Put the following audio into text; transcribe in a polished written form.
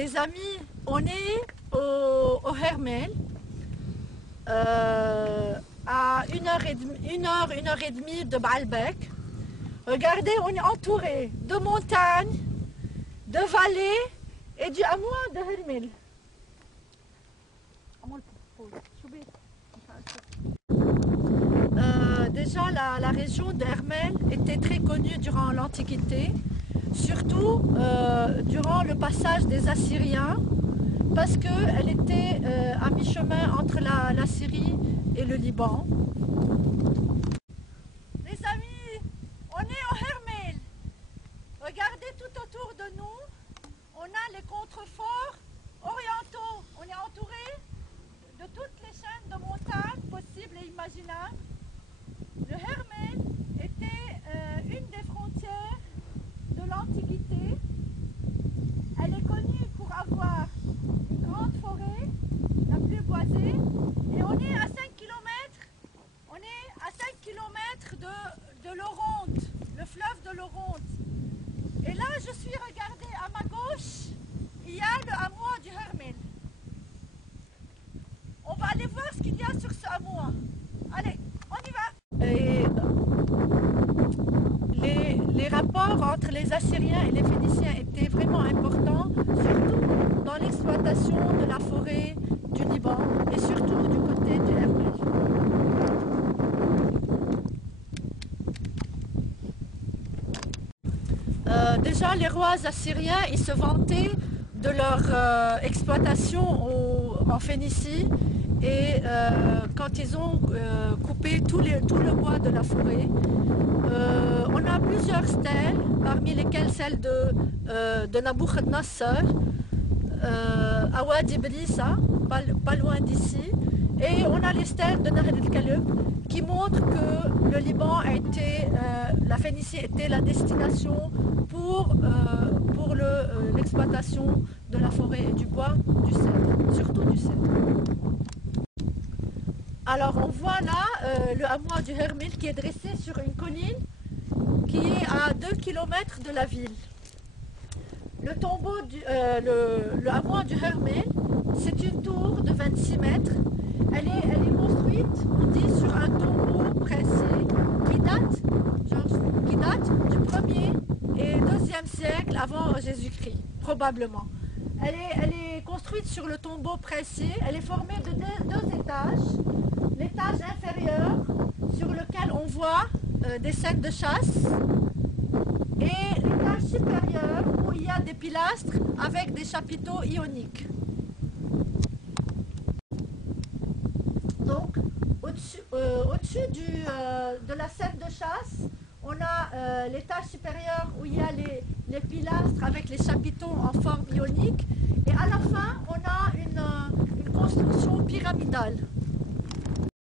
Les amis, on est au Hermel, à 1 heure et demie de Baalbek. Regardez, on est entouré de montagnes, de vallées et du hameau de Hermel. Déjà, la région de Hermel était très connue durant l'Antiquité, surtout durant le passage des Assyriens, parce qu'elle était à mi-chemin entre la Syrie et le Liban. Les amis, on est au Hermel. Regardez tout autour de nous, on a les contreforts orientaux. On est entouré de toutes les chaînes de montagnes possibles et imaginables. Le Hermel était une des frontières de l'Antiquité. Elle est connue pour avoir une grande forêt, la plus boisée, et on est à 5 km. On est à 5 km de l'Oronte, le fleuve de l'Oronte. Et là, je suis, regardez, à ma gauche, il y a le hameau du Hermel. On va aller voir ce qu'il y a sur ce hameau. Allez, on y va. Et les rapports entre les Assyriens et les Phéniciens étaient vraiment importants, surtout dans l'exploitation de la forêt du Liban et surtout du côté du Hermel. Déjà, les rois assyriens, ils se vantaient de leur exploitation en Phénicie et quand ils ont coupé tout le bois de la forêt. On a plusieurs stèles, parmi lesquelles celle de Nabuchodonosor, à Wadi Brissa, pas loin d'ici. Et on a les stèles de Nahr el-Kalb qui montrent que le Liban a été, la Phénicie était la destination pour l'exploitation de la forêt et du bois, du cèdre, surtout du cèdre. Alors on voit là le hameau du Hermel qui est dressé sur une colline qui est à 2 km de la ville. Le tombeau, le hameau du Hermel, c'est une tour de 26 mètres. Elle est construite, on dit, sur un tombeau pressé qui date du 1er et 2e siècle avant Jésus-Christ, probablement. Elle est construite sur le tombeau pressé, elle est formée de deux étages. L'étage inférieur, sur lequel on voit des scènes de chasse, et l'étage supérieur, où il y a des pilastres avec des chapiteaux ioniques. Donc, au-dessus de la scène de chasse, on a l'étage supérieur où il y a les pilastres avec les chapiteaux en forme ionique, et à la fin, on a une construction pyramidale.